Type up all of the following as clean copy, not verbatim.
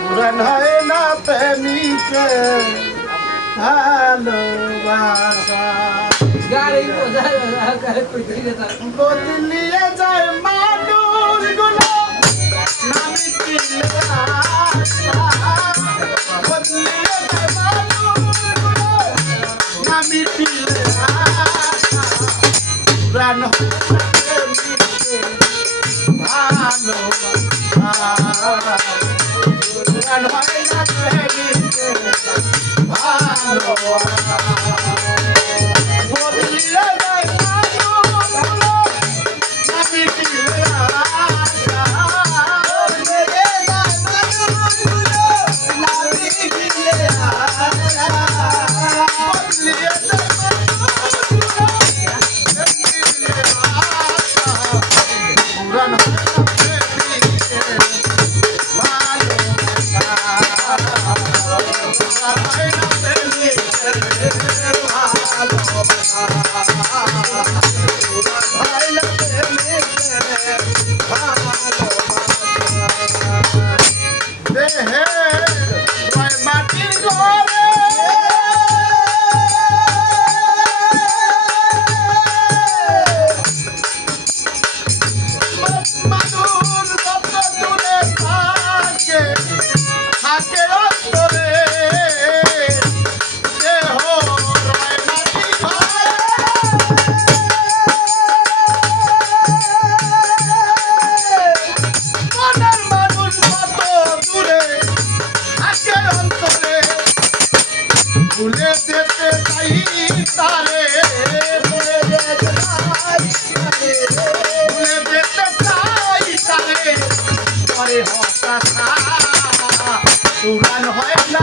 পুরান হয় না প্রেমিকে ভালোবাসা বদলিয়ে যায় মানুষ গুলো নামি পিলে বদলিয়ে যায় মানুষ গুলো নামি পিলে পুরান হয় না প্রেমিকে ভালোবাসা পুরান হয় না প্রেমিকে ভালোবাসা বদলিয়ে যায় মানুষ গুলো নামি পিলে ভুলে যেতে চাই তারে ভুলে যেতে চাই তারে পরে হতাশা পুরান হয় না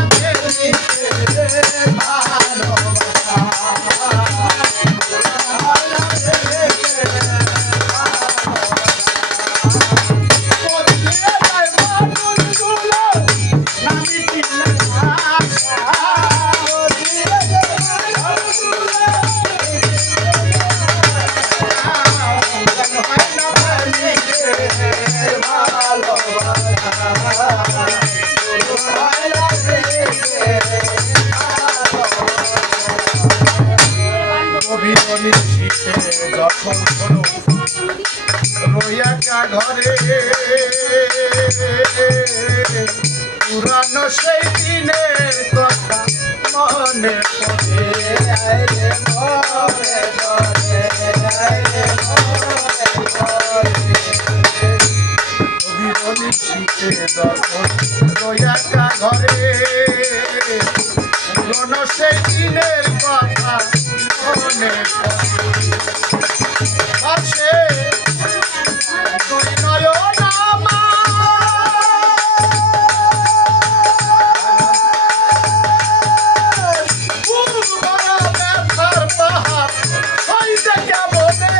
যখন রইয়াকা ঘরে পুরানো সেই দিনের কথা মনে পড়ে শীতে যখন রইয়াকা ঘরে পুরানো সেই দিনের কথা মনে আছে তুই নয়ন ব্যথার পাহাড় হইতে কেমনে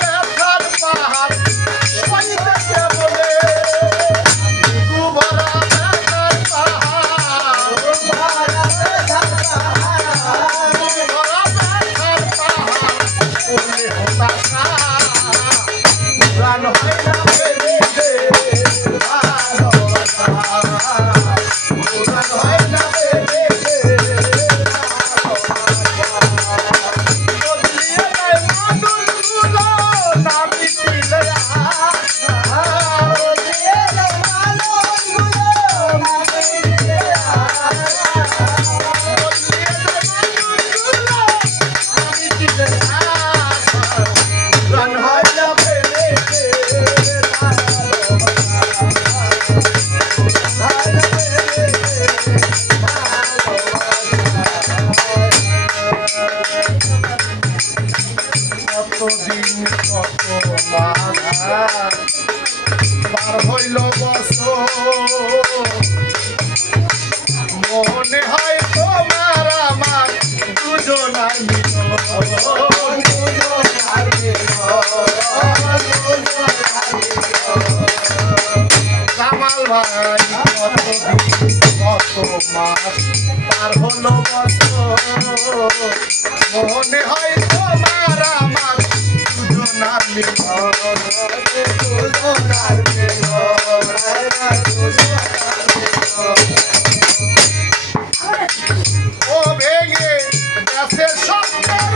ব্যথার পাহাড় হইতে কেমনে কতদিন কত মাস পার হইল বছর মনে হয় তোমার আমার দুজনার মিলন কামাল ভাই কতদিন কত মাস পার হল ভালোবাসো মনে হয় তোমার আমার দুজনার মিলন দুজনার মিলন ও ভেঙে গেছে স্বপ্ন